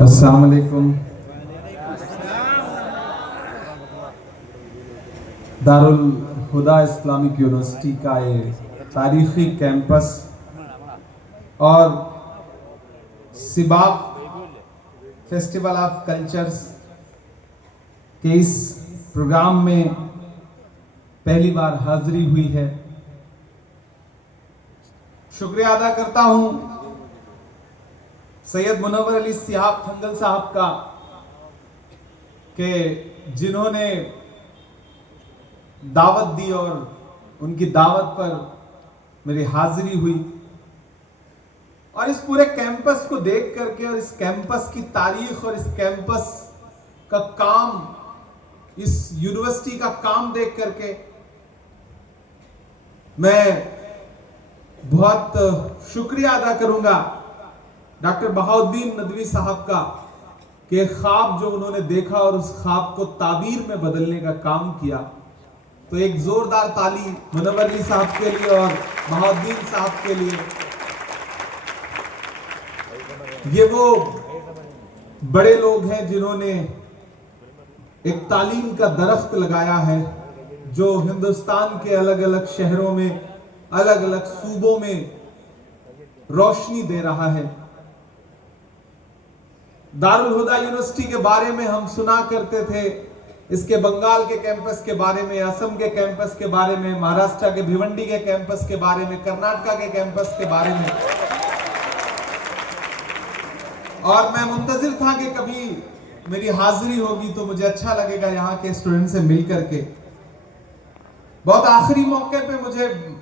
अस्सलाम वालेकुम। दारुल हुदा Islamic university का ये तारीखी कैंपस और सिबाक फेस्टिवल ऑफ कल्चर्स के इस प्रोग्राम में पहली बार हाजिरी हुई है। शुक्रिया अदा करता हूं सैयद मुनव्वर अली सिहाब थंगल साहब का कि जिन्होंने दावत दी और उनकी दावत पर मेरी हाजिरी हुई और इस पूरे कैंपस को देख करके और इस कैंपस की तारीख और इस कैंपस का काम, इस यूनिवर्सिटी का काम देख करके मैं बहुत शुक्रिया अदा करूंगा डॉक्टर बहाउद्दीन नदवी साहब का कि ख्वाब जो उन्होंने देखा और उस ख्वाब को ताबीर में बदलने का काम किया। तो एक जोरदार ताली मुनव्वर अली साहब के लिए और बहाउद्दीन साहब के लिए। ये वो बड़े लोग हैं जिन्होंने एक तालीम का दरख्त लगाया है जो हिंदुस्तान के अलग अलग शहरों में, अलग अलग सूबों में रोशनी दे रहा है। दारुल हुदा यूनिवर्सिटी के बारे में हम सुना करते थे, इसके बंगाल के कैंपस के बारे में, असम के कैंपस के बारे में, महाराष्ट्र के भिवंडी के कैंपस के बारे में, कर्नाटक के कैंपस के बारे में, और मैं मुंतजिर था कि कभी मेरी हाजिरी होगी तो मुझे अच्छा लगेगा यहाँ के स्टूडेंट से मिल करके। बहुत आखिरी मौके पे मुझे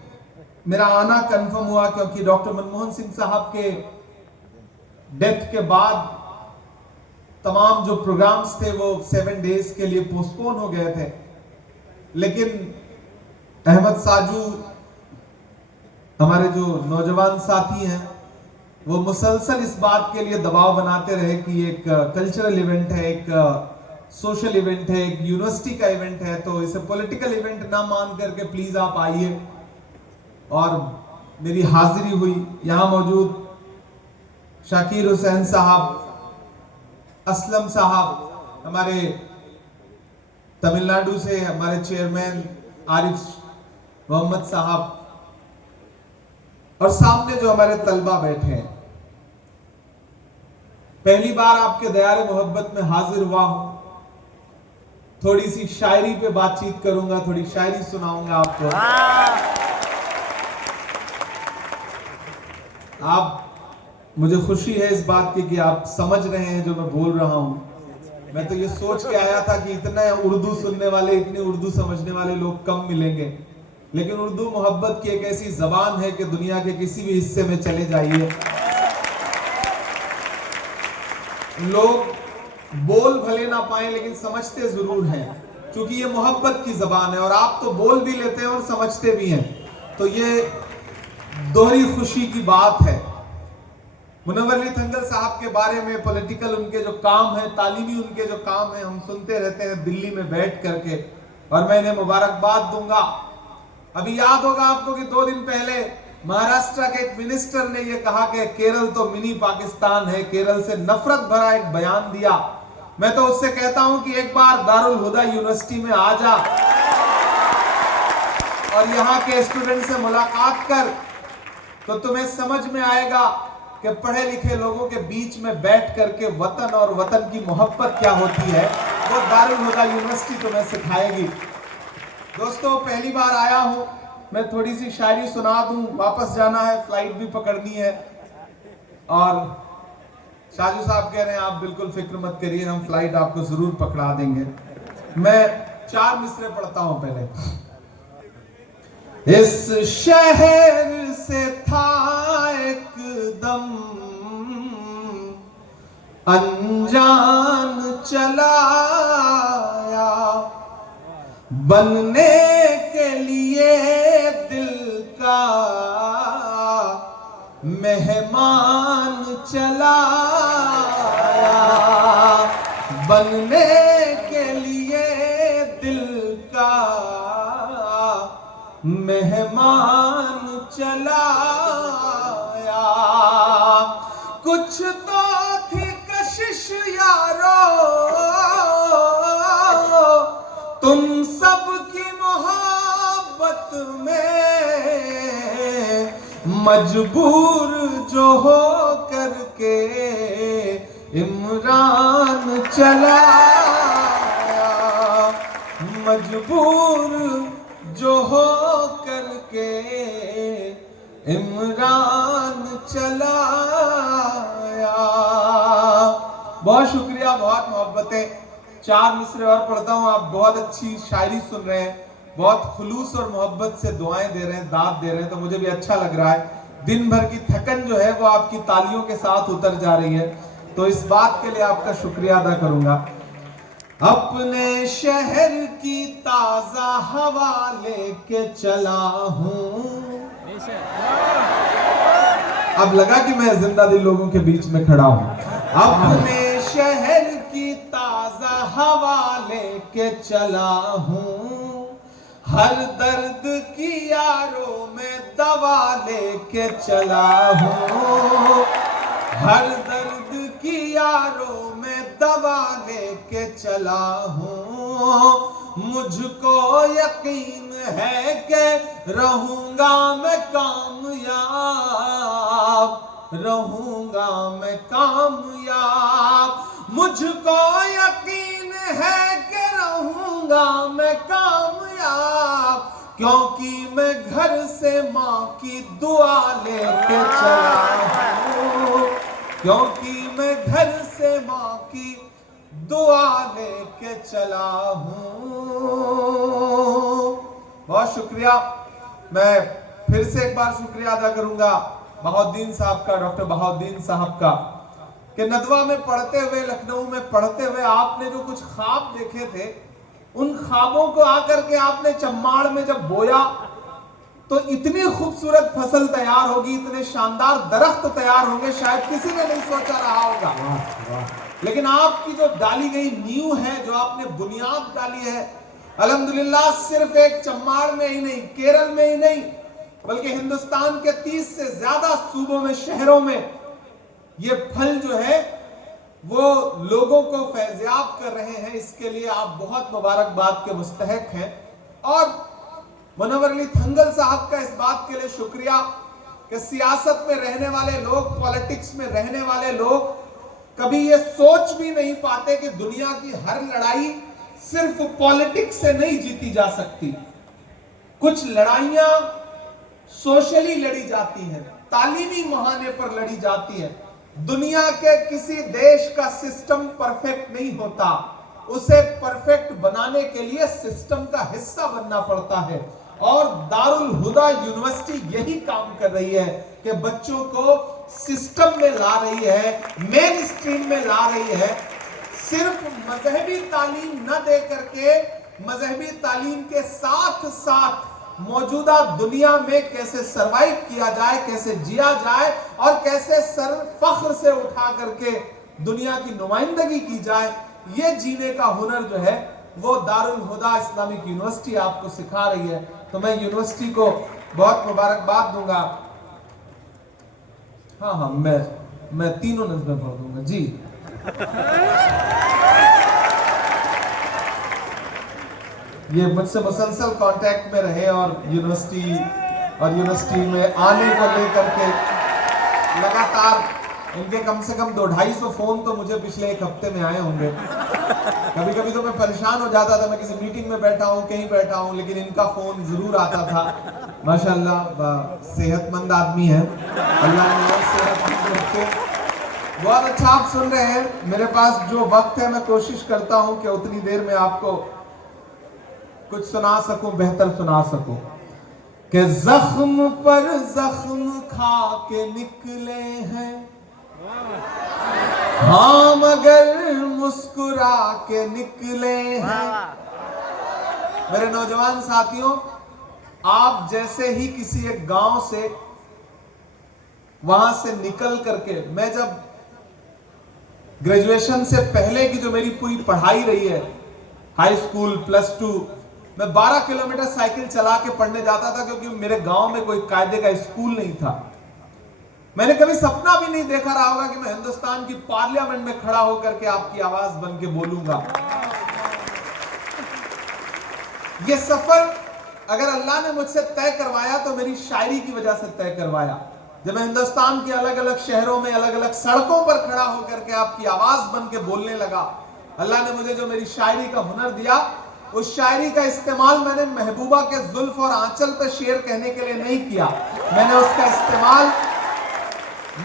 मेरा आना कंफर्म हुआ क्योंकि डॉक्टर मनमोहन सिंह साहब के डेथ के बाद तमाम जो प्रोग्राम्स थे वो 7 डेज के लिए पोस्टपोन हो गए थे, लेकिन अहमद साजू हमारे जो नौजवान साथी हैं वो मुसलसल इस बात के लिए दबाव बनाते रहे कि एक कल्चरल इवेंट है, एक सोशल इवेंट है, एक यूनिवर्सिटी का इवेंट है, तो इसे पॉलिटिकल इवेंट ना मान करके प्लीज आप आइए। और मेरी हाजिरी हुई। यहाँ मौजूद शाकिर हुसैन साहब, असलम साहब, हमारे तमिलनाडु से हमारे चेयरमैन आरिफ मोहम्मद साहब, और सामने जो हमारे तलबा बैठे हैं, पहली बार आपके दयारे मोहब्बत में हाजिर हुआ हूं। थोड़ी सी शायरी पे बातचीत करूंगा, थोड़ी शायरी सुनाऊंगा आपको। आप, मुझे खुशी है इस बात की कि आप समझ रहे हैं जो मैं बोल रहा हूं। मैं तो ये सोच के आया था कि इतना उर्दू सुनने वाले, इतनी उर्दू समझने वाले लोग कम मिलेंगे, लेकिन उर्दू मोहब्बत की एक ऐसी जबान है कि दुनिया के किसी भी हिस्से में चले जाइए, लोग बोल भले ना पाए लेकिन समझते जरूर हैं, क्योंकि ये मोहब्बत की जबान है। और आप तो बोल भी लेते हैं और समझते भी हैं, तो ये दोहरी खुशी की बात है। मुनव्वर अली थंगल साहब के बारे में पॉलिटिकल उनके जो काम है, तालीमी उनके जो काम है, हम सुनते रहते हैं दिल्ली में बैठ करके, और मैं इन्हें मुबारकबाद दूंगा। अभी याद होगा आपको कि 2 दिन पहले महाराष्ट्र के एक मिनिस्टर ने यह कहा कि केरल तो मिनी पाकिस्तान है, केरल से नफरत भरा एक बयान दिया। मैं तो उससे कहता हूं कि एक बार दारुल हुदा यूनिवर्सिटी में आ जा और यहाँ के स्टूडेंट से मुलाकात कर, तो तुम्हें समझ में आएगा कि पढ़े लिखे लोगों के बीच में बैठ करके वतन और वतन की मोहब्बत क्या होती है, वो दारुल हुदा यूनिवर्सिटी तुम्हें सिखाएगी। दोस्तों, पहली बार आया हूं, मैं थोड़ी सी शायरी सुना दूं, वापस जाना है, फ्लाइट भी पकड़नी है। और शाजू साहब कह रहे हैं आप बिल्कुल फिक्र मत करिए, हम फ्लाइट आपको जरूर पकड़ा देंगे। मैं 4 मिसरे पढ़ता हूं पहले। इस शहर से था एकदम अनजान चलाया, बनने के लिए दिल का मेहमान चलाया, बनने के लिए दिल का मेहमान चला आया। कुछ तो थी कशिश यारो तुम सबकी मोहब्बत में, मजबूर जो हो करके इमरान चला आया। मजबूर जो हो करके इमरान चला आया। बहुत शुक्रिया, बहुत मोहब्बतें। 4 मिसरे और पढ़ता हूं। आप बहुत अच्छी शायरी सुन रहे हैं, बहुत खुलूस और मोहब्बत से दुआएं दे रहे हैं, दाद दे रहे हैं, तो मुझे भी अच्छा लग रहा है। दिन भर की थकन जो है वो आपकी तालियों के साथ उतर जा रही है, तो इस बात के लिए आपका शुक्रिया अदा करूंगा। अपने शहर की ताजा हवा लेके चला हूं। अब लगा कि मैं जिंदा दिल लोगों के बीच में खड़ा हूं। अपने शहर की ताजा हवा लेके चला हूं। हर दर्द की यारों में दवा लेके चला हूं। हर दर्द की यारों में दवा लेके चला हूं। मुझको यकीन है कि रहूंगा मैं कामयाब, रहूंगा मैं कामयाब। मुझको यकीन है कि रहूंगा मैं कामयाब, क्योंकि मैं घर से माँ की दुआ लेके चला हूं। क्योंकि मैं घर से माँ की दुआ लेके चला हूं। बहुत शुक्रिया। मैं फिर से एक बार शुक्रिया अदा करूंगा बहाउद्दीन साहब का, डॉक्टर बहाउद्दीन साहब का, कि नदवा में पढ़ते हुए, लखनऊ में पढ़ते हुए आपने जो कुछ ख्वाब देखे थे, उन ख्वाबों को आकर के आपने चम्माड़ में जब बोया तो इतनी खूबसूरत फसल तैयार होगी, इतने शानदार दरख्त तैयार होंगे, शायद किसी ने नहीं सोचा रहा होगा। लेकिन आपकी जो डाली गई नींव है, जो आपने बुनियाद डाली है, अल्हम्दुलिल्लाह सिर्फ एक चम्माड़ में ही नहीं, केरल में ही नहीं, बल्कि हिंदुस्तान के 30 से ज्यादा सूबों में, शहरों में ये फल जो है वो लोगों को फैज़याब कर रहे हैं। इसके लिए आप बहुत मुबारकबाद के मुस्तहक हैं। और मुनव्वर अली थंगल साहब का इस बात के लिए शुक्रिया कि सियासत में रहने वाले लोग, पॉलिटिक्स में रहने वाले लोग कभी ये सोच भी नहीं पाते कि दुनिया की हर लड़ाई सिर्फ पॉलिटिक्स से नहीं जीती जा सकती। कुछ लड़ाइयां सोशली लड़ी जाती हैं, तालीमी महाने पर लड़ी जाती है। दुनिया के किसी देश का सिस्टम परफेक्ट नहीं होता, उसे परफेक्ट बनाने के लिए सिस्टम का हिस्सा बनना पड़ता है। और दारुल हुदा यूनिवर्सिटी यही काम कर रही है कि बच्चों को सिस्टम में ला रही है, मेन स्ट्रीम में ला रही है। सिर्फ मजहबी तालीम न दे करके मजहबी तालीम के साथ साथ मौजूदा दुनिया में कैसे सरवाइव किया जाए, कैसे जिया जाए और कैसे सर फख्र से उठा करके दुनिया की नुमाइंदगी की जाए, ये जीने का हुनर जो है वो दारुल हुदा इस्लामिक यूनिवर्सिटी आपको सिखा रही है। तो मैं यूनिवर्सिटी को बहुत मुबारकबाद दूंगा। हाँ, मैं तीनों नज़में पढ़ दूंगा जी। ये मुझसे मुसलसल कांटेक्ट में रहे और यूनिवर्सिटी में आने को लेकर के लगातार इनके कम से कम 200-250 फोन तो मुझे पिछले 1 हफ्ते में आए होंगे। कभी कभी तो मैं परेशान हो जाता था, मैं किसी मीटिंग में बैठा हूँ, कहीं बैठा हूँ, लेकिन इनका फोन जरूर आता था। माशाल्लाह सेहतमंद आदमी है, अल्लाह ने सेहतमंद रखे। बहुत अच्छा आप सुन रहे हैं। मेरे पास जो वक्त है मैं कोशिश करता हूँ कि उतनी देर में आपको कुछ सुना सकूं, बेहतर सुना सकूं। कि जख्म पर जख्म खा के निकले हैं हाँ, मगर मुस्कुरा के निकले हैं। मेरे नौजवान साथियों, आप जैसे ही किसी एक गांव से वहां से निकल करके, मैं जब ग्रेजुएशन से पहले की जो मेरी पूरी पढ़ाई रही है, हाई स्कूल, +2, मैं 12 किलोमीटर साइकिल चला के पढ़ने जाता था, क्योंकि मेरे गांव में कोई कायदे का स्कूल नहीं था। मैंने कभी सपना भी नहीं देखा रहा होगा कि मैं हिंदुस्तान की पार्लियामेंट में खड़ा होकर के आपकी आवाज बन के बोलूंगा। ये सफर अगर अल्लाह ने मुझसे तय करवाया तो मेरी शायरी की वजह से तय करवाया। जब मैं हिंदुस्तान के अलग अलग शहरों में अलग अलग सड़कों पर खड़ा होकर के आपकी आवाज बन के बोलने लगा, अल्लाह ने मुझे जो मेरी शायरी का हुनर दिया, उस शायरी का इस्तेमाल मैंने महबूबा के जुल्फ और आंचल पे शेर कहने के लिए नहीं किया। मैंने उसका इस्तेमाल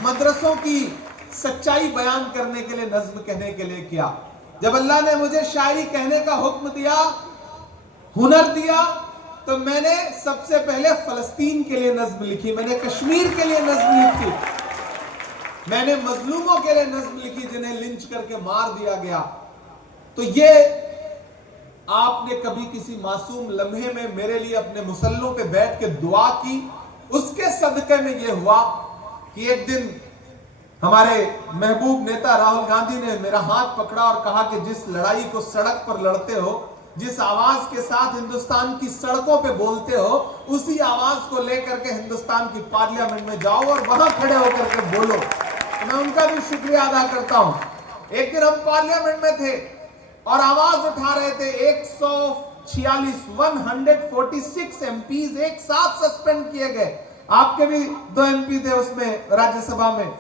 मदरसों की सच्चाई बयान करने के लिए, नज्म कहने के लिए किया। जब अल्लाह ने मुझे शायरी कहने का हुक्म दिया, हुनर दिया, तो मैंने सबसे पहले फलस्तीन के लिए नज्म लिखी, मैंने कश्मीर के लिए नज्म लिखी, मैंने मजलूमों के लिए नज्म लिखी जिन्हें लिंच करके मार दिया गया। तो ये आपने कभी किसी मासूम लम्हे में मेरे लिए अपने मुसल्लों पे बैठ के दुआ की, उसके सदके में ये हुआ कि एक दिन हमारे महबूब नेता राहुल गांधी ने मेरा हाथ पकड़ा और कहा कि जिस लड़ाई को सड़क पर लड़ते हो, जिस आवाज के साथ हिंदुस्तान की सड़कों पे बोलते हो, उसी आवाज को लेकर के हिंदुस्तान की पार्लियामेंट में जाओ और वहां खड़े होकर के बोलो। तो मैं उनका भी शुक्रिया अदा करता हूं। एक दिन हम पार्लियामेंट में थे और आवाज उठा रहे थे, 146 एमपीज एक साथ सस्पेंड किए गए। आपके भी 2 एमपी थे उसमें राज्यसभा में,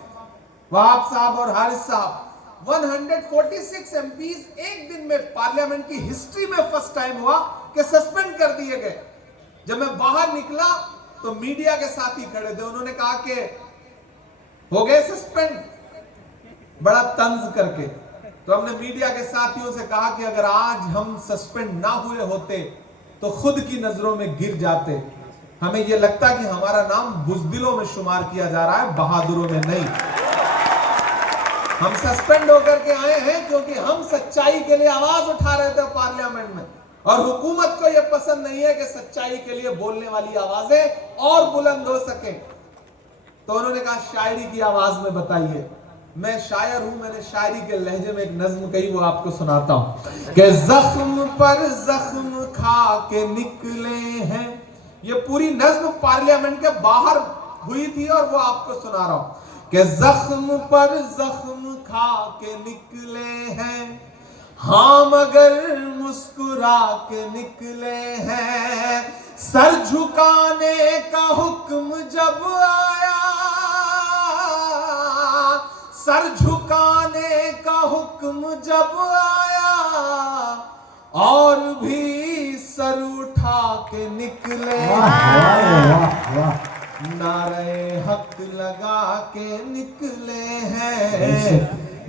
वहाब साहब और हारिस साहब। 146 एमपीज एक दिन में पार्लियामेंट की हिस्ट्री में फर्स्ट टाइम हुआ कि सस्पेंड कर दिए गए। जब मैं बाहर निकला तो मीडिया के साथी खड़े थे, उन्होंने कहा कि हो गए सस्पेंड, बड़ा तंज करके। तो हमने मीडिया के साथियों से कहा कि अगर आज हम सस्पेंड ना हुए होते तो खुद की नजरों में गिर जाते। हमें यह लगता कि हमारा नाम बुज़दिलों में शुमार किया जा रहा है, बहादुरों में नहीं। हम सस्पेंड होकर के आए हैं क्योंकि हम सच्चाई के लिए आवाज उठा रहे थे पार्लियामेंट में, और हुकूमत को यह पसंद नहीं है कि सच्चाई के लिए बोलने वाली आवाजें और बुलंद हो सके। तो उन्होंने कहा शायरी की आवाज में बताइए। मैं शायर हूं, मैंने शायरी के लहजे में एक नज्म कही, वो आपको सुनाता हूं कि जख्म पर जख्म खा के निकले हैं। ये पूरी नज्म पार्लियामेंट के बाहर हुई थी और वो आपको सुना रहा हूं कि जख्म पर जख्म खा के निकले हैं, हाँ मगर मुस्कुरा के निकले हैं। सर झुकाने का हुक्म जब आया, सर झुकाने का हुक्म जब आया, और भी सर उठा के निकले हैं। नारे हक लगा के निकले हैं,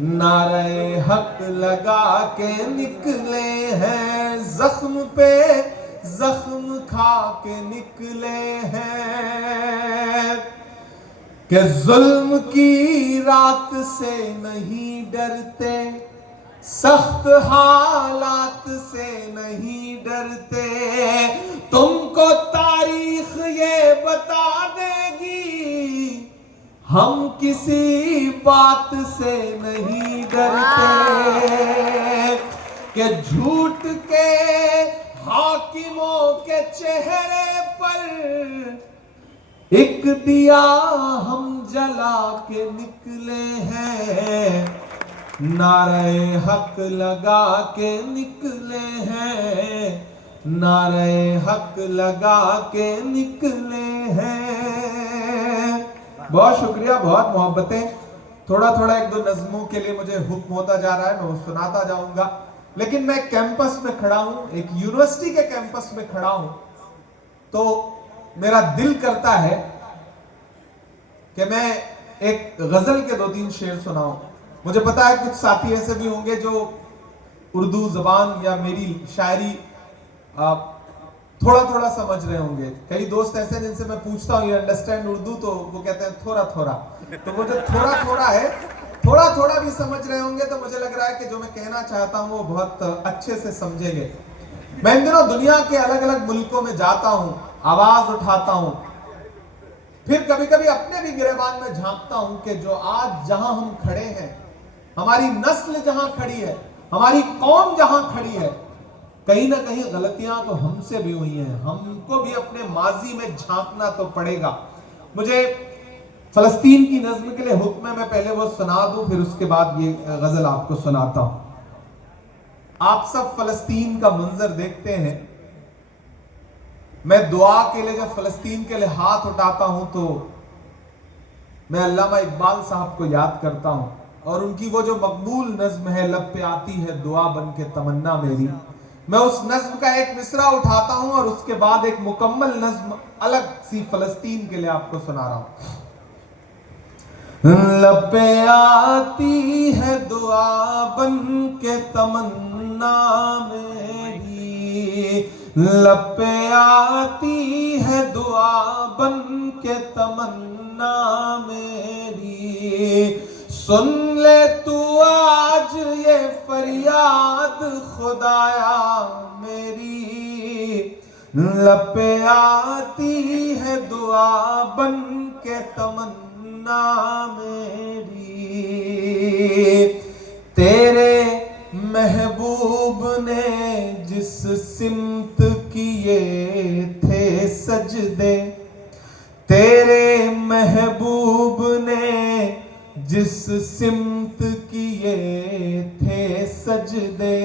नारे हक लगा के निकले हैं। जख्म पे जख्म खा के निकले हैं कि जुल्म की रात से नहीं डरते, सख्त हालात से नहीं डरते। तुमको तारीख ये बता देगी, हम किसी बात से नहीं डरते। कि झूठ के हाकिमों के चेहरे पर एक दिया हम जला के निकले हैं। नारे हक लगा के निकले हैं, नारे हक लगा के निकले हैं। बहुत शुक्रिया, बहुत मोहब्बतें। थोड़ा थोड़ा 1-2 नज़्मों के लिए मुझे हुक्म होता जा रहा है, मैं वो सुनाता जाऊंगा। लेकिन मैं कैंपस में खड़ा हूं, एक यूनिवर्सिटी के कैंपस में खड़ा हूं, तो मेरा दिल करता है कि मैं एक गजल के 2-3 शेर सुनाऊं। मुझे पता है कुछ साथी ऐसे भी होंगे जो उर्दू जबान या मेरी शायरी थोड़ा थोड़ा समझ रहे होंगे। कई दोस्त ऐसे जिनसे मैं पूछता हूँ, यू अंडरस्टैंड उर्दू, तो वो कहते हैं थोड़ा थोड़ा। तो वो जो थोड़ा थोड़ा है, थोड़ा थोड़ा भी समझ रहे होंगे, तो मुझे लग रहा है कि जो मैं कहना चाहता हूँ वो बहुत अच्छे से समझेंगे। मैं इन दिनों दुनिया के अलग अलग मुल्कों में जाता हूँ, आवाज उठाता हूँ, फिर कभी कभी अपने भी गिरेबान में झांकता हूँ कि जो आज जहां हम खड़े हैं, हमारी नस्ल जहां खड़ी है, हमारी कौम जहां खड़ी है, कहीं ना कहीं गलतियां तो हमसे भी हुई हैं, हमको भी अपने माजी में झांकना तो पड़ेगा। मुझे फलस्तीन की नज्म के लिए हुक्म है, मैं पहले वो सुना दूं, फिर उसके बाद ये गजल आपको सुनाता हूं। आप सब फलस्तीन का मंजर देखते हैं। मैं दुआ के लिए जब फलस्तीन के लिए हाथ उठाता हूं तो मैं अल्लामा इकबाल साहब को याद करता हूं, और उनकी वो जो मकबूल नज्म है, लब पे आती है दुआ बन के तमन्ना मेरी, मैं उस नज्म का एक मिसरा उठाता हूं और उसके बाद एक मुकम्मल नज्म अलग सी फलस्तीन के लिए आपको सुना रहा हूं। लब पे आती है दुआ बन के तमन्ना मेरी, लब पे आती है दुआ बन के तमन्ना मेरी, सुन ले तू आज ये फरियाद खुदाया मेरी, लब पे आती है दुआ बन के तमन्ना मेरी। तेरे महबूब ने जिस सिमत किए थे सजदे, तेरे महबूब ने जिस सिमत किए थे सजदे,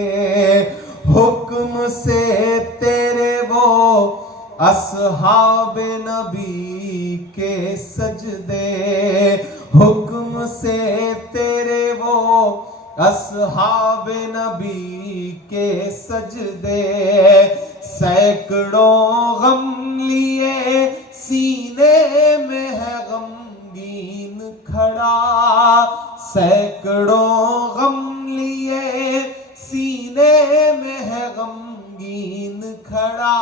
हुक्म से तेरे वो असहाब नबी के सजदे, हुक्म से तेरे वो असहाब नबी के सजदे, सैकड़ों गम लिए सीने में है गमगीन खड़ा, सैकड़ों गम लिए सीने में है गमगीन खड़ा,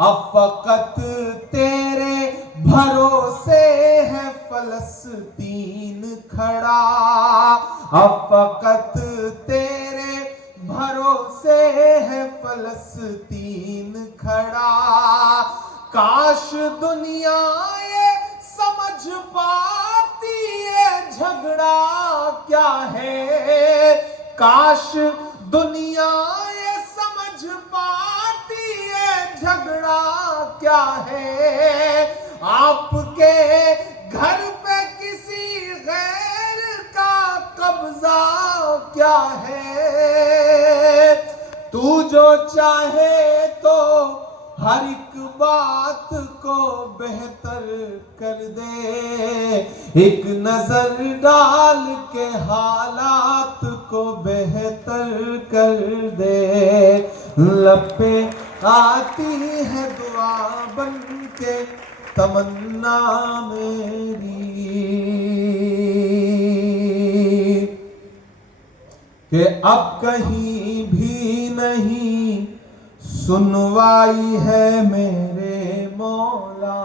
अब फकत तेरे भरोसे है फलस्तीन खड़ा, अब फकत तेरे भरोसे है फलस्तीन खड़ा, काश दुनिया ये समझ पाती है झगड़ा क्या है, काश दुनिया ये समझ पाती है झगड़ा क्या है, आपके घर पे किसी गैर का कब्जा क्या है, तू जो चाहे तो हर एक बात को बेहतर कर दे, एक नजर डाल के हालात को बेहतर कर दे, लब पे आती है दुआ बन के तमन्ना मेरी, कि अब कहीं भी नहीं सुनवाई है मेरे मौला।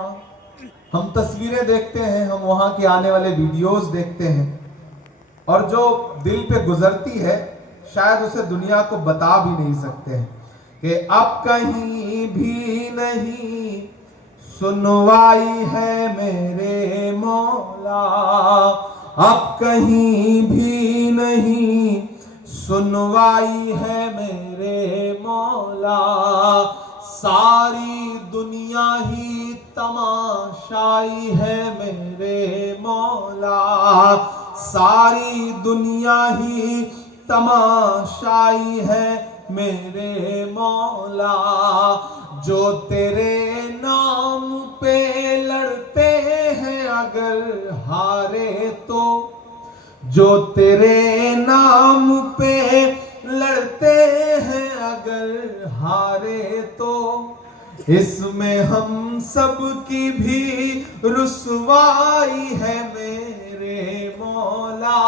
हम तस्वीरें देखते हैं, हम वहां के आने वाले वीडियोस देखते हैं, और जो दिल पे गुजरती है शायद उसे दुनिया को बता भी नहीं सकते हैं, कि अब कहीं भी नहीं सुनवाई है मेरे मौला, अब कहीं भी नहीं सुनवाई है मेरे मौला, सारी दुनिया ही तमाशाई है मेरे मौला, सारी दुनिया ही तमाशाई है मेरे मौला, जो तेरे नाम पे लड़ते हैं अगर हारे तो, जो तेरे नाम पे लड़ते हैं अगर हारे तो, इसमें हम सब की भी रुसवाई है मेरे मौला,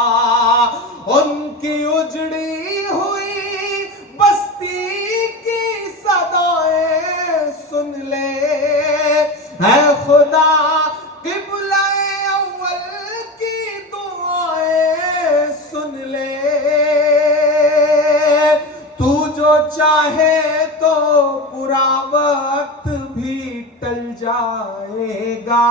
उनकी उजड़ी हुई बस्ती की सदाएं सुन ले, है खुदा किबला अव्वल की दुआएं सुन ले, तू जो चाहे तो बुरा वक्त भी टल जाएगा,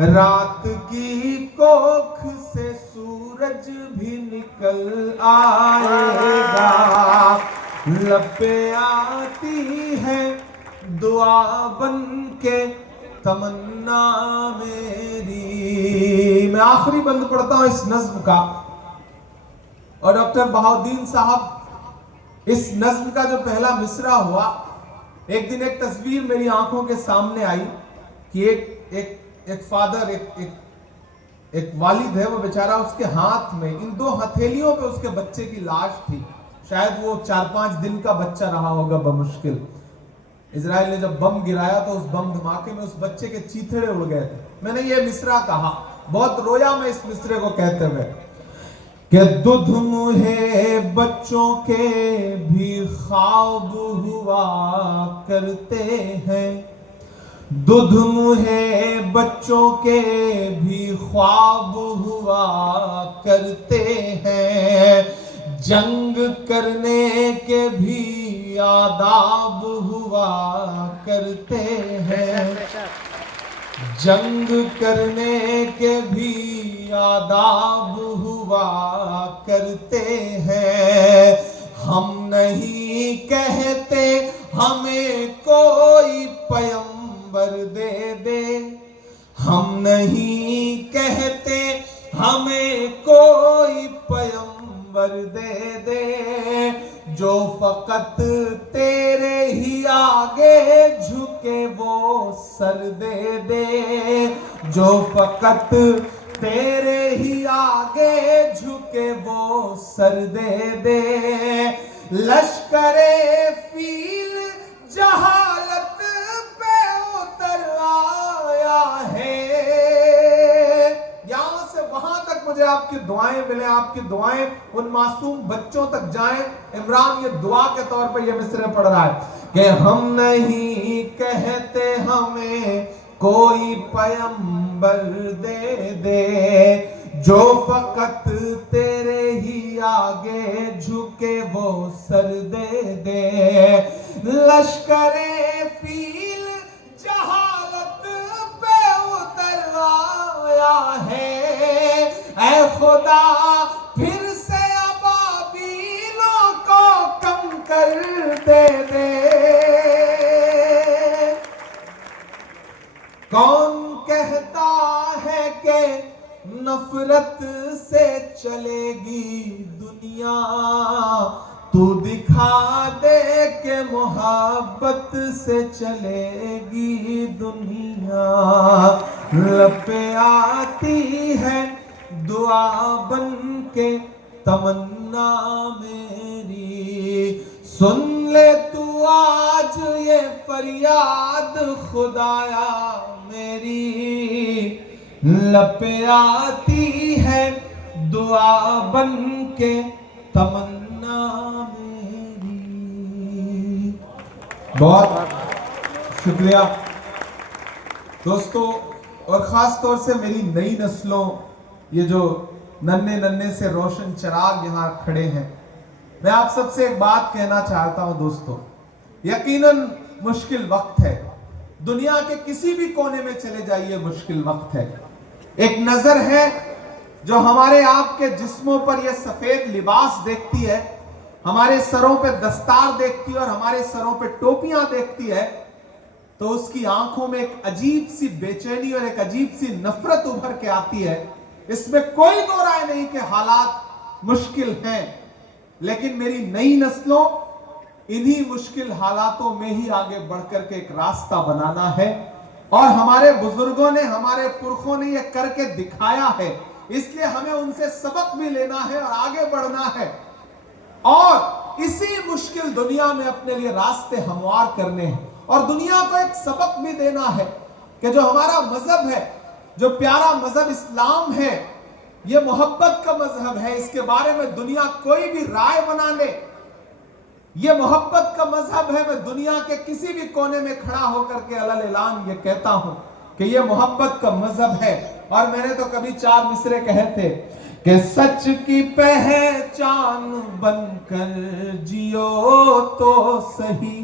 रात की कोख से सूरज भी निकल आएगा, लब पे आती है दुआ बन के तमन्ना मेरी। मैं आखिरी बंद पढ़ता हूं इस नज्म का। और डॉक्टर बहाउद्दीन साहब, इस नज्म का जो पहला मिसरा हुआ, एक दिन एक तस्वीर मेरी आंखों के सामने आई कि एक फादर, एक वालिद है, वो बेचारा, उसके हाथ में, इन दो हथेलियों पे उसके बच्चे की लाश थी। शायद वो 4-5 दिन का बच्चा रहा होगा बमुश्किल। इजराइल ने जब बम गिराया तो उस बम धमाके में उस बच्चे के चीथड़े उड़ गए थे। मैंने ये मिसरा कहा, बहुत रोया मैं इस मिसरे को कहते हुए कि दुध मुहे बच्चों के भी ख्वाब हुआ करते हैं, दुध मुहे बच्चों के भी ख्वाब हुआ करते हैं, जंग करने के भी आदाब हुआ करते हैं, जंग करने के भी आदाब हुआ करते हैं। हम नहीं कहते हमें कोई पैगंबर दे दे, हम नहीं कहते हमें कोई पैगंबर दे दे, जो फकत तेरे ही आगे झुके वो सर दे दे, जो फकत तेरे ही आगे झुके वो सर दे दे। लश्करे फील जहालत पे उतर आया है। यहां से वहां तक मुझे आपकी दुआएं मिले, आपकी दुआएं उन मासूम बच्चों तक जाएं। इमरान ये दुआ के तौर पे ये मिसरे पढ़ रहा है कि हम नहीं कहते हमें कोई पैगंबर दे दे, जो फकत तेरे ही आगे झुके वो सर दे दे। लश्करे फील जहालत पे उतर आया है, ऐ खुदा फिर से अबाबीलों को कम कर दे दे। कौन कहता है कि नफरत से चलेगी दुनिया, तू दिखा दे के मोहब्बत से चलेगी दुनिया। लब पे आती है दुआ बन के तमन्ना मेरी, सुन ले तू आज ये फरियाद खुदाया मेरी। लब पे आती है दुआ बन के तमन्ना मेरी। बहुत शुक्रिया दोस्तों, और खास तौर से मेरी नई नस्लों, ये जो नन्हे नन्हे से रोशन चिराग यहाँ खड़े हैं, मैं आप सबसे एक बात कहना चाहता हूं दोस्तों। यकीनन मुश्किल वक्त है, दुनिया के किसी भी कोने में चले जाइए मुश्किल वक्त है। एक नजर है जो हमारे आपके जिस्मों पर यह सफेद लिबास देखती है, हमारे सरों पे दस्तार देखती है और हमारे सरों पे टोपियां देखती है, तो उसकी आंखों में एक अजीब सी बेचैनी और एक अजीब सी नफरत उभर के आती है। इसमें कोई दो राय नहीं कि हालात मुश्किल हैं, लेकिन मेरी नई नस्लों इन्हीं मुश्किल हालातों में ही आगे बढ़कर के एक रास्ता बनाना है। और हमारे बुजुर्गों ने, हमारे पुरखों ने यह करके दिखाया है, इसलिए हमें उनसे सबक भी लेना है और आगे बढ़ना है और इसी मुश्किल दुनिया में अपने लिए रास्ते हमवार करने हैं। और दुनिया को एक सबक भी देना है कि जो हमारा मजहब है, जो प्यारा मजहब इस्लाम है, यह मोहब्बत का मजहब है। इसके बारे में दुनिया कोई भी राय बना ले, यह मोहब्बत का मजहब है। मैं दुनिया के किसी भी कोने में खड़ा होकर के अलल ऐलान ये कहता हूं कि यह मोहब्बत का मजहब है। और मैंने तो कभी 4 मिसरे कहे थे कि सच की पहचान बनकर जियो तो सही,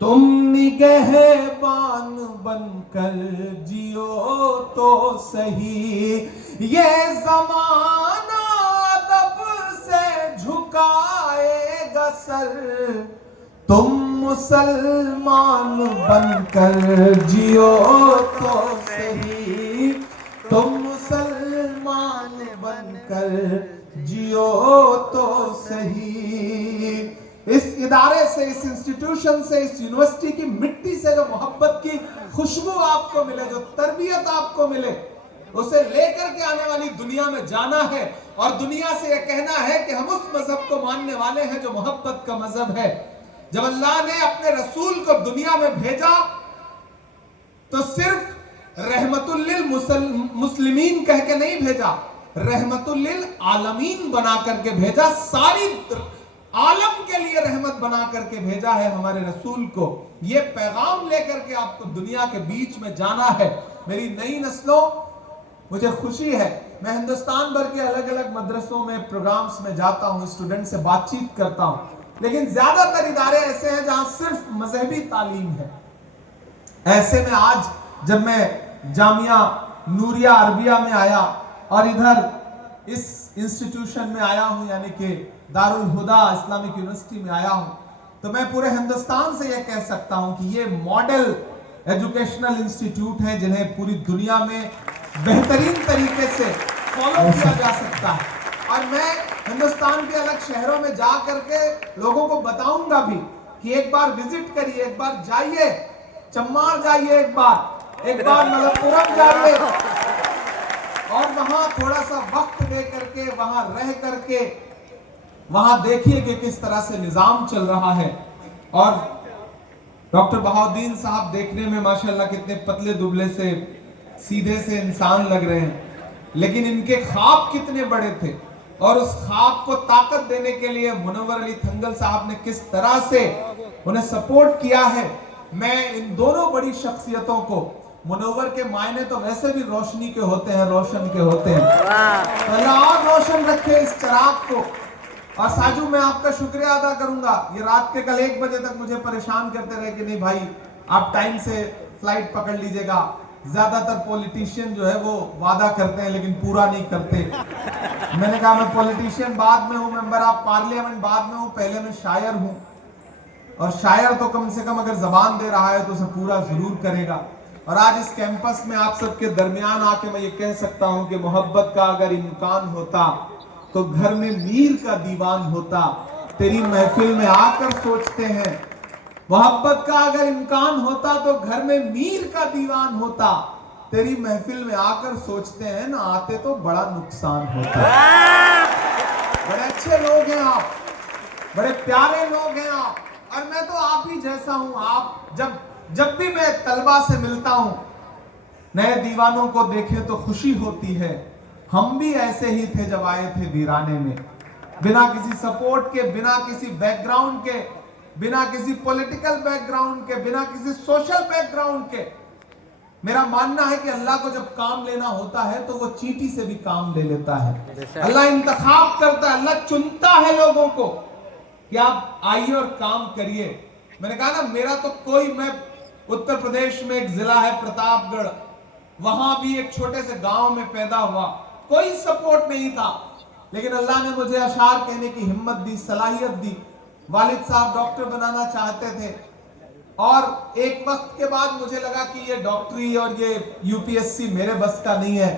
तुम निगहबान बनकर जियो तो सही। ये जमाना अदब से झुकाएगा जाएगा सर, तुम मुसलमान बनकर जियो तो सही, तुम मुसलमान बनकर जियो तो सही। इस इदारे से, इस इंस्टीट्यूशन से, इस यूनिवर्सिटी की मिट्टी से जो मोहब्बत की खुशबू आपको मिले, जो तरबियत आपको मिले, उसे लेकर के आने वाली दुनिया में जाना है और दुनिया से यह कहना है कि हम उस मजहब को मानने वाले हैं जो मोहब्बत का मजहब है। जब अल्लाह ने अपने रसूल को दुनिया में भेजा तो सिर्फ रहमतुल लिल मुस्लिमीन कह के नहीं भेजा, रहमतुल लिल आलमीन बना करके भेजा। सारी आलम के लिए रहमत बना करके भेजा है हमारे रसूल को। ये पैगाम लेकर के आपको दुनिया के बीच में जाना है। मेरी नई नस्लों, मुझे खुशी है, मैं हिंदुस्तान भर के अलग अलग मदरसों में, प्रोग्राम्स में जाता हूं, स्टूडेंट से बातचीत करता हूं, लेकिन ज्यादातर इदारे ऐसे हैं जहां सिर्फ मजहबी तालीम है। ऐसे में आज जब मैं जामिया नूरिया अरबिया में आया और इधर इस इंस्टीट्यूशन में आया हूं, यानी कि दारुल हुदा इस्लामिक यूनिवर्सिटी में आया हूं, तो मैं पूरे हिंदुस्तान से यह कह सकता हूं कि ये मॉडल एजुकेशनल इंस्टीट्यूट है जिन्हें पूरी दुनिया में बेहतरीन तरीके से फॉलो किया जा सकता है। और मैं हिंदुस्तान के अलग शहरों में जा करके लोगों को बताऊंगा भी कि एक बार विजिट करिए, एक बार जाइए, चम्मार जाइए, एक बार मलप्पुरम जाइए और वहां थोड़ा सा वक्त दे करके, वहां रह करके, वहां देखिए कि किस तरह से निजाम चल रहा है। और डॉक्टर बहाउद्दीन साहब देखने में माशाल्लाह कितने पतले दुबले से, सीधे से इंसान लग रहे हैं, लेकिन इनके ख्वाब कितने बड़े थे और उस ख्वाब को ताकत देने के लिए मुनव्वर अली थंगल साहब ने किस तरह से उन्हें सपोर्ट किया है। मैं इन दोनों बड़ी शख्सियतों को, मुनव्वर के मायने तो वैसे भी रोशनी के होते हैं, रोशन के होते हैं, तो अल्लाह और रोशन रखे इस चिराग को। और साजू, मैं आपका शुक्रिया अदा करूंगा, ये रात के कल 1 बजे तक मुझे परेशान करते रहे कि नहीं भाई आप टाइम से फ्लाइट पकड़ लीजिएगा। ज्यादातर पॉलिटिशियन जो है वो वादा करते हैं लेकिन पूरा नहीं करते। मैंने कहा मैं पॉलिटिशियन बाद में हूं, मेंबर ऑफ पार्लियामेंट बाद में हूं, पहले मैं शायर हूं, और शायर तो कम से कम अगर जबान दे रहा है तो उसे पूरा जरूर करेगा। और आज इस कैंपस में आप सबके दरमियान आके मैं ये कह सकता हूं कि मोहब्बत का अगर इम्कान होता तो घर में मीर का दीवान होता। तेरी महफिल में आकर सोचते हैं, मोहब्बत का अगर इम्कान होता तो घर में मीर का दीवान होता। तेरी महफिल में आकर सोचते हैं, ना आते तो बड़ा नुकसान होता। बड़े अच्छे लोग हैं आप, बड़े प्यारे लोग हैं आप, और मैं तो आप ही जैसा हूं। आप जब भी मैं तलबा से मिलता हूं, नए दीवानों को देखे तो खुशी होती है। हम भी ऐसे ही थे जब आए थे वीराने में, बिना किसी सपोर्ट के, बिना किसी बैकग्राउंड के, बिना किसी पॉलिटिकल बैकग्राउंड के, बिना किसी सोशल बैकग्राउंड के। मेरा मानना है कि अल्लाह को जब काम लेना होता है तो वो चींटी से भी काम ले लेता है। अल्लाह इंतखाब करता है, अल्लाह चुनता है लोगों को कि आप आइए और काम करिए। मैंने कहा ना, मेरा तो कोई, मैं उत्तर प्रदेश में एक जिला है प्रतापगढ़, वहां भी एक छोटे से गांव में पैदा हुआ, कोई सपोर्ट नहीं था, लेकिन अल्लाह ने मुझे अशार कहने की हिम्मत दी, सलाहियत दी। वालिद साहब डॉक्टर बनाना चाहते थे और एक वक्त के बाद मुझे लगा कि ये डॉक्टरी और ये यूपीएससी मेरे बस का नहीं है,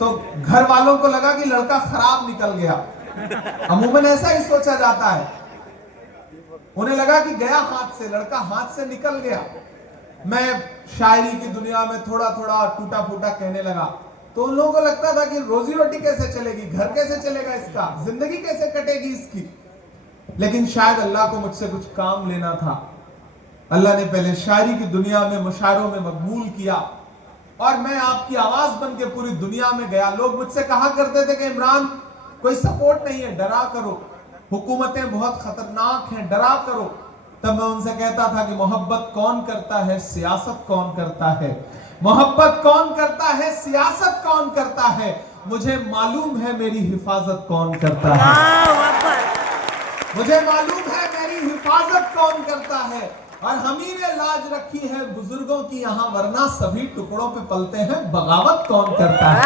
तो घर वालों को लगा कि लड़का खराब निकल गया। अमूमन ऐसा ही सोचा जाता है, उन्हें लगा कि गया हाथ से, लड़का हाथ से निकल गया। मैं शायरी की दुनिया में थोड़ा थोड़ा टूटा फूटा कहने लगा, तो उन लोगों को लगता था कि रोजी रोटी कैसे चलेगी, घर कैसे चलेगा इसका, जिंदगी कैसे कटेगी इसकी। लेकिन शायद अल्लाह को मुझसे कुछ काम लेना था। अल्लाह ने पहले शायरी की दुनिया में, मुशायरों में मकबूल किया और मैं आपकी आवाज बन के पूरी दुनिया में गया। लोग मुझसे कहा करते थे कि इमरान, कोई सपोर्ट नहीं है, डरा करो, हुकूमतें बहुत खतरनाक हैं, डरा करो। तब मैं उनसे कहता था कि मोहब्बत कौन करता है, सियासत कौन करता है। मोहब्बत कौन करता है, सियासत कौन करता है, मुझे मालूम है मेरी हिफाजत कौन करता है। मुझे मालूम है मेरी हिफाजत कौन करता है। और हम ही ने लाज रखी है बुजुर्गों की यहाँ, वरना सभी टुकड़ों पे पलते हैं, बगावत कौन करता है।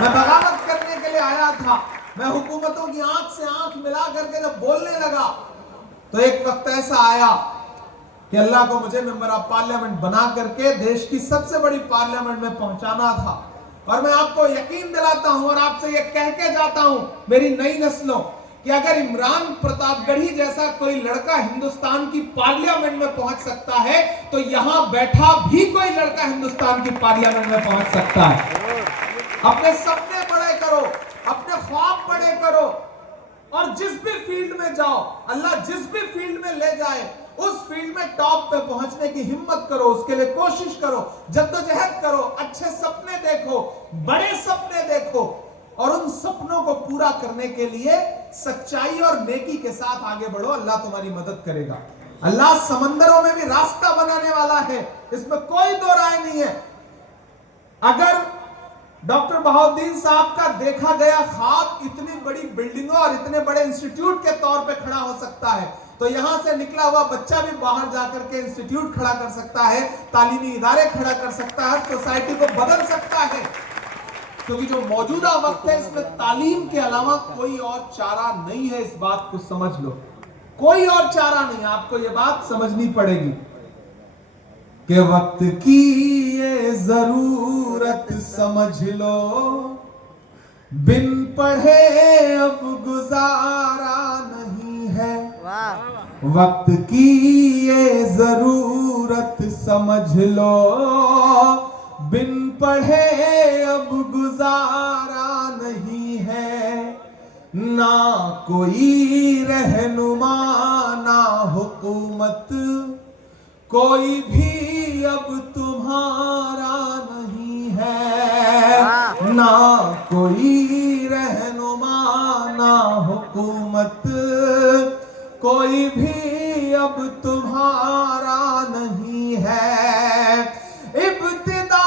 मैं बगावत करने के लिए आया था। मैं हुकूमतों की आंख से आंख मिला करके जब बोलने लगा तो एक वक्त ऐसा आया कि अल्लाह को मुझे मेंबर ऑफ पार्लियामेंट बना करके देश की सबसे बड़ी पार्लियामेंट में पहुंचाना था। और मैं आपको यकीन दिलाता हूं और आपसे यह कह के जाता हूं मेरी नई नस्लों कि अगर इमरान प्रतापगढ़ी जैसा कोई लड़का हिंदुस्तान की पार्लियामेंट में पहुंच सकता है तो यहां बैठा भी कोई लड़का हिंदुस्तान की पार्लियामेंट में पहुंच सकता है। अपने सपने बड़े करो, अपने ख्वाब बड़े करो और जिस भी फील्ड में जाओ, अल्लाह जिस भी फील्ड में ले जाए उस फील्ड में टॉप पे पहुंचने की हिम्मत करो, उसके लिए कोशिश करो, जद्दोजहद करो, अच्छे सपने देखो, बड़े सपने देखो और उन सपनों को पूरा करने के लिए सच्चाई और नेकी के साथ आगे बढ़ो। अल्लाह तुम्हारी मदद करेगा। अल्लाह समंदरों में भी रास्ता बनाने वाला है, इसमें कोई दो राय नहीं है। अगर डॉक्टर बहाउद्दीन साहब का देखा गया ख्वाब इतनी बड़ी बिल्डिंगों और इतने बड़े इंस्टीट्यूट के तौर पे खड़ा हो सकता है तो यहां से निकला हुआ बच्चा भी बाहर जाकर के इंस्टीट्यूट खड़ा कर सकता है, तालीमी इदारे खड़ा कर सकता है, सोसाइटी को बदल सकता है। क्योंकि जो मौजूदा वक्त है इसमें तालीम के अलावा कोई और चारा नहीं है। इस बात को समझ लो, कोई और चारा नहीं, आपको ये बात समझनी पड़ेगी कि वक्त की ये जरूरत समझ लो, बिन पढ़े अब गुजारा नहीं है। वक्त की ये जरूरत समझ लो, बिन पढ़े अब गुजारा नहीं है। ना कोई रहनुमा ना हुकूमत, कोई भी अब तुम्हारा नहीं है। ना कोई रहनुमा ना हुकूमत, कोई भी अब तुम्हारा नहीं है। इब्तिदा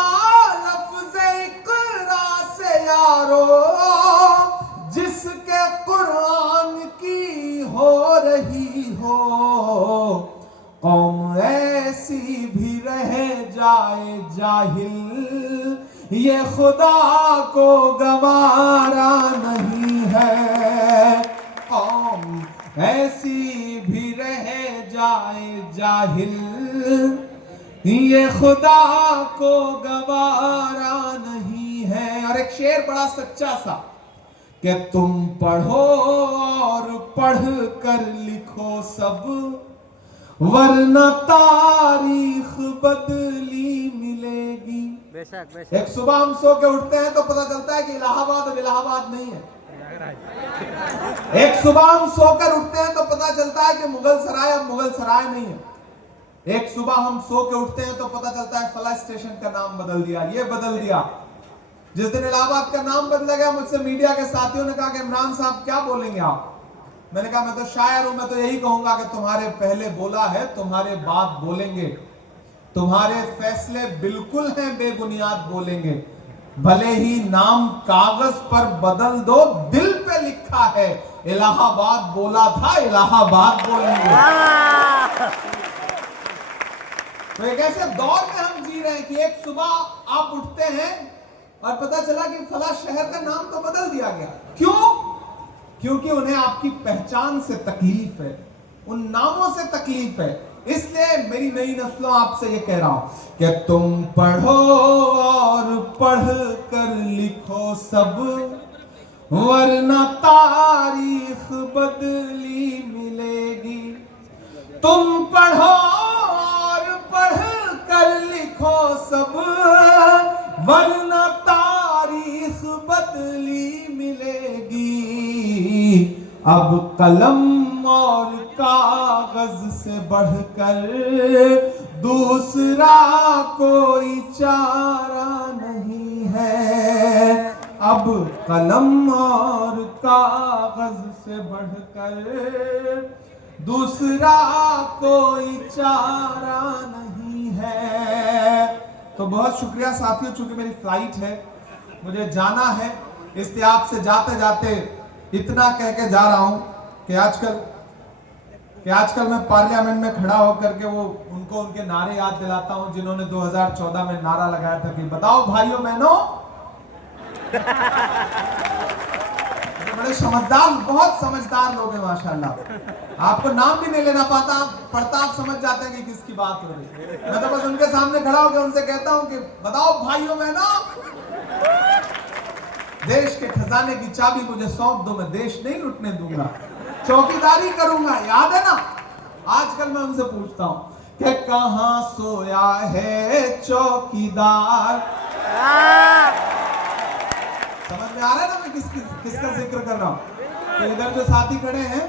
लफ्ज़ इक़रा से यारो, जिसके कुरान की हो रही हो, कौम ऐसी भी रह जाए जाहिल, ये खुदा को गवारा नहीं है। कौम ऐसी भी रह जाए जाहिल, ये खुदा को गवारा नहीं है। और एक शेर बड़ा सच्चा सा कि तुम पढ़ो और पढ़ कर लिखो सब, वरना तारीख बदली मिलेगी। बेशक, बेशक। एक सुबह हम सो के उठते हैं तो पता चलता है कि इलाहाबाद अब इलाहाबाद नहीं है। एक सुबह हम सोकर उठते हैं तो पता चलता है कि मुगल सराय अब मुगल सराय नहीं है। एक सुबह हम सो के उठते हैं तो पता चलता है फला स्टेशन का नाम बदल दिया, ये बदल दिया। जिस दिन इलाहाबाद का नाम बदला गया, मुझसे मीडिया के साथियों ने कहा कि इमरान साहब क्या बोलेंगे आप? मैंने कहा मैं तो शायर हूं, मैं तो यही कहूंगा कि तुम्हारे पहले बोला है, तुम्हारे बाद बोलेंगे। तुम्हारे फैसले बिल्कुल हैं बेबुनियाद बोलेंगे। भले ही नाम कागज पर बदल दो, दिल पे लिखा है इलाहाबाद बोला था, इलाहाबाद बोलेंगे। तो एक ऐसे दौर में हम जी रहे हैं कि एक सुबह आप उठते हैं और पता चला कि फला शहर का नाम तो बदल दिया गया। क्यों? क्योंकि उन्हें आपकी पहचान से तकलीफ है, उन नामों से तकलीफ है। इसलिए मेरी नई नस्लों आपसे ये कह रहा हूं कि तुम पढ़ो और पढ़ कर लिखो सब, वरना तारीख बदली मिलेगी। तुम पढ़ो और पढ़ कर लिखो सब, वरना तारीख बदली मिलेगी। अब कलम और कागज से बढ़कर दूसरा कोई चारा नहीं है। अब कलम और कागज से बढ़कर दूसरा कोई चारा नहीं है। तो बहुत शुक्रिया साथियों, चूंकि मेरी फ्लाइट है, मुझे जाना है, इसलिए आपसे जाते जाते इतना कह के जा रहा हूं कि आजकल मैं पार्लियामेंट में खड़ा होकर के वो उनको उनके नारे याद दिलाता हूं जिन्होंने 2014 में नारा लगाया था कि बताओ भाइयों बहनों बड़े समझदार, बहुत समझदार लोग हैं माशाल्लाह। आपको नाम भी नहीं लेना पड़ता, आप समझ जाते हैं कि किसकी बात हो रही। मैं तो बस उनके सामने खड़ा होकर उनसे कहता हूं कि बताओ भाइयों बहनों, देश के खजाने की चाबी मुझे सौंप दो, मैं देश नहीं लुटने दूंगा, चौकीदारी करूंगा। याद है ना, आजकल मैं उनसे पूछता हूं कि कहां सोया है चौकीदार। समझ में आ रहा है ना मैं किसका जिक्र कर रहा हूं। तो इधर जो साथी खड़े हैं,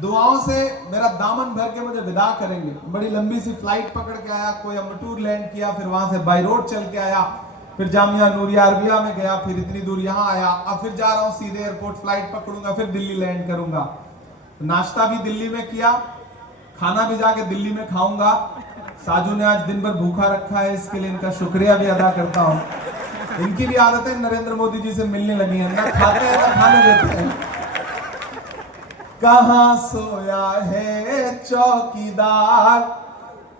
दुआओं से मेरा दामन भर के मुझे विदा करेंगे। बड़ी लंबी सी फ्लाइट पकड़ के आया, कोयम्बटूर लैंड किया, फिर वहां से बाई रोड चल के आया, फिर जामिया नूरिया अरबिया में गया, फिर इतनी दूर यहाँ आया, अब फिर जा रहा हूँ सीधे एयरपोर्ट फ्लाइट पकड़ूंगा, फिर दिल्ली लैंड करूंगा। नाश्ता भी दिल्ली में किया, खाना भी जाके दिल्ली में खाऊंगा। साजू ने आज दिन भर भूखा रखा है, इसके लिए इनका शुक्रिया भी अदा करता हूँ। इनकी भी आदतें नरेंद्र मोदी जी से मिलने लगी हैं, ना खाते हैं ना खाने देते हैं। कहां सोया है चौकीदार,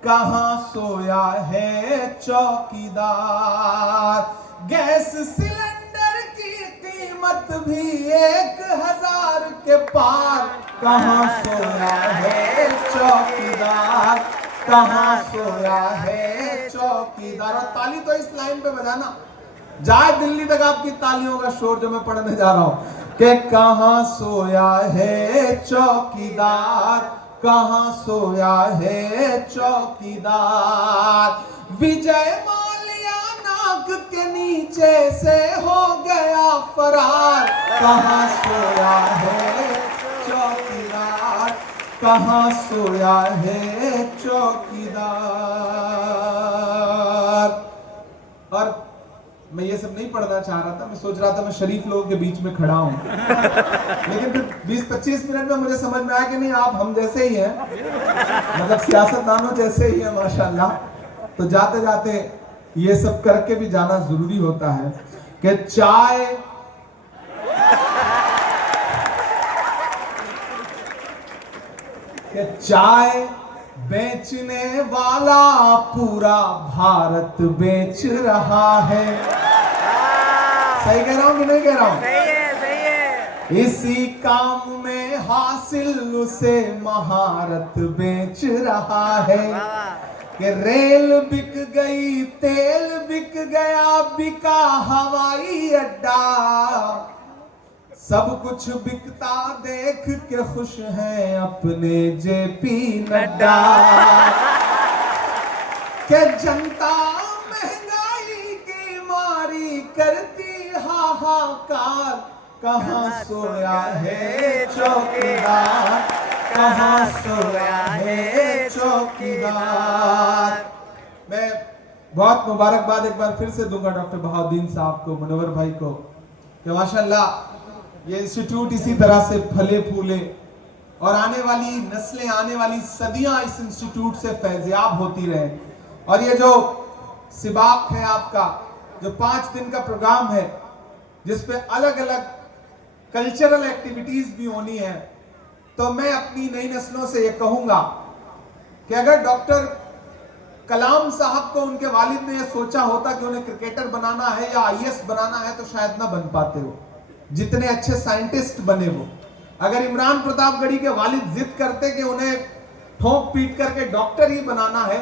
कहां सोया है चौकीदार, गैस सिलेंडर की कीमत भी 1000 के पार। कहां सोया है चौकीदार, कहां सोया है चौकीदार। और ताली तो इस लाइन पे बजाना, जाए दिल्ली तक आपकी तालियों का शोर जो मैं पढ़ने जा रहा हूं कि कहां सोया है चौकीदार, कहां सोया है चौकीदार। विजय माल्या नाक के नीचे से हो गया फरार। कहां सोया है चौकीदार, कहां सोया है चौकीदार। और मैं ये सब नहीं पढ़ना चाह रहा था, मैं सोच रहा था मैं शरीफ लोगों के बीच में खड़ा हूं। लेकिन फिर 20-25 मिनट में मुझे समझ में आया कि नहीं, आप हम जैसे ही हैं, मतलब सियासतदानों जैसे ही हैं माशाल्लाह। तो जाते जाते ये सब करके भी जाना जरूरी होता है कि चाय बेचने वाला पूरा भारत बेच रहा है। सही कह रहा हूं कि नहीं कह रहा हूं? सही है। इसी काम में हासिल उसे महारत बेच रहा है कि रेल बिक गई, तेल बिक गया, बिका हवाई अड्डा, सब कुछ बिकता देख के खुश हैं अपने जेपी नड्डा। के जनता महंगाई की मारी करती हाहाकार। कहां सोया है चौकीदार, कहां सोया है चौकीदार। मैं बहुत मुबारकबाद एक बार फिर से दूंगा डॉक्टर बहाउद्दीन साहब को, मुनव्वर भाई को, कि माशाल्लाह ये इंस्टीट्यूट इसी तरह से फले फूले और आने वाली नस्लें, आने वाली सदियां इस इंस्टीट्यूट से फैज़याब होती रहे। और ये जो सिबाक है आपका, जो 5 दिन का प्रोग्राम है जिसपे अलग अलग कल्चरल एक्टिविटीज भी होनी है, तो मैं अपनी नई नस्लों से ये कहूंगा कि अगर डॉक्टर कलाम साहब को उनके वालिद ने यह सोचा होता कि उन्हें क्रिकेटर बनाना है या IAS बनाना है, तो शायद ना बन पाते हो, जितने अच्छे साइंटिस्ट बने वो। अगर इमरान प्रतापगढ़ी के वालिद जिद करते कि उन्हें ठोक पीट करके डॉक्टर ही बनाना है,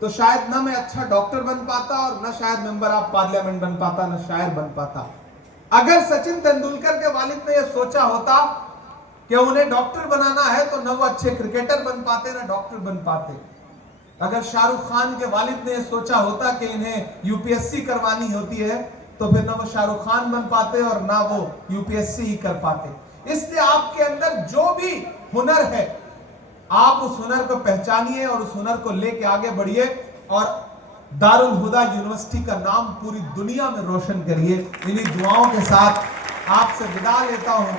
तो शायद ना मैं अच्छा डॉक्टर बन पाता और ना शायद मेंबर ऑफ पार्लियामेंट बन पाता, ना शायर बन पाता। अगर सचिन तेंदुलकर के वालिद ने यह सोचा होता कि उन्हें डॉक्टर बनाना है, तो ना वो अच्छे क्रिकेटर बन पाते, ना डॉक्टर बन पाते। अगर शाहरुख खान के वालिद ने यह सोचा होता कि इन्हें UPSC करवानी होती है, तो फिर ना वो शाहरुख खान बन पाते और ना वो UPSC ही कर पाते। इसलिए आपके अंदर जो भी हुनर है, आप उस हुनर को पहचानिए और उस हुनर को लेके आगे बढ़िए और दारुल हुदा यूनिवर्सिटी का नाम पूरी दुनिया में रोशन करिए। इन्हीं दुआओं के साथ आपसे विदा लेता हूं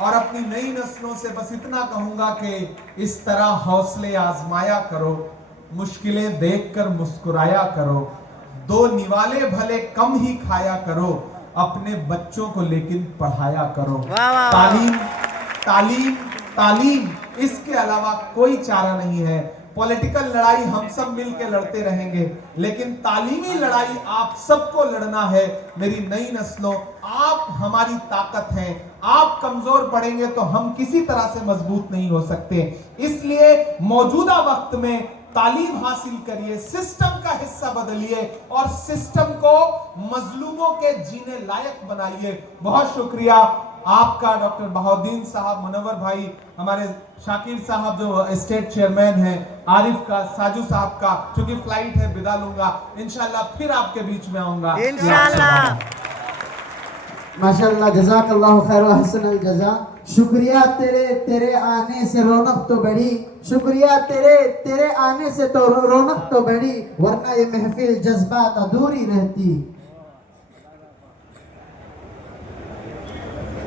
और अपनी नई नस्लों से बस इतना कहूंगा कि इस तरह हौसले आजमाया करो, मुश्किलें देखकर मुस्कुराया करो, 2 निवाले भले कम ही खाया करो, अपने बच्चों को लेकिन पढ़ाया करो। तालीम तालीम तालीम, इसके अलावा कोई चारा नहीं है। पॉलिटिकल लड़ाई हम सब मिलके लड़ते रहेंगे, लेकिन तालीमी लड़ाई आप सबको लड़ना है। मेरी नई नस्लों, आप हमारी ताकत हैं। आप कमजोर पड़ेंगे तो हम किसी तरह से मजबूत नहीं हो सकते। इसलिए मौजूदा वक्त में तालीम हासिल करिए, सिस्टम का हिस्सा बदलिए और सिस्टम को मजलूमों के जीने लायक बनाइए। बहुत शुक्रिया आपका डॉक्टर बहाउद्दीन साहब, मुनव्वर भाई, हमारे शाकिर साहब जो स्टेट चेयरमैन हैं, आरिफ का, साजू साहब का। चूंकि फ्लाइट है विदा लूंगा, इंशाल्लाह फिर आपके बीच में आऊंगा इंशाल्लाह। माशाल्लाह, जज़ाकल्लाहु खैर व हसनल जज़ा। शुक्रिया तेरे आने से रौनक तो बढ़ी, शुक्रिया तेरे आने से तो रौनक तो बढ़ी, वरना ये महफिल जज्बात अधूरी रहती।